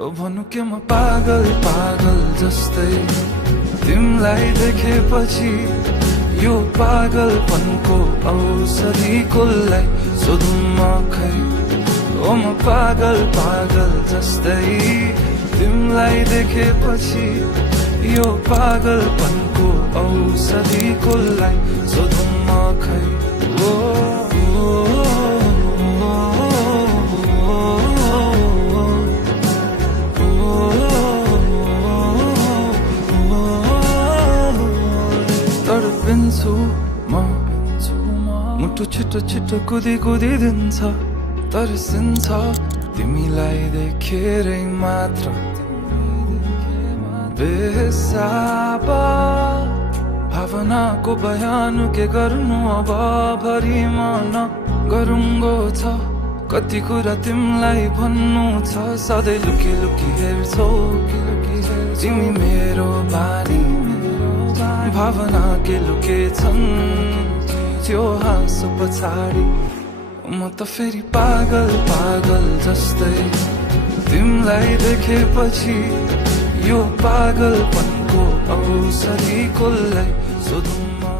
भनु के म पागल पागल जस्तै तिमलाई देखेपछि यो पागलपनको औषधि कसलाई सोधौं म खै। ओ म पागल पागल जस्तै तिमलाई देखेपछि यो पागलपनको औषधि कसलाई सोधौं म खै। ओ तडपिन्छु म मुटु छिटो छिटो कुदी कुदी दिन्छ तर्सिन्छ तिमीलाई देखेरै मात्र बेहिसाब भावनाको बयान के गर्नु अब भरि मन गरुङ्गो छ कति कुरा तिमीलाई भन्नु छ सधैँ लुकी लुकी हेर्छौ तिमी मेरो बानी भावना के लुकेछन् त्यो हाँसो पछाडि म त फेरि पागल पागल जस्तै तिमीलाई देखेपछि यो पागलपनको औषधि कसलाई सोधौं म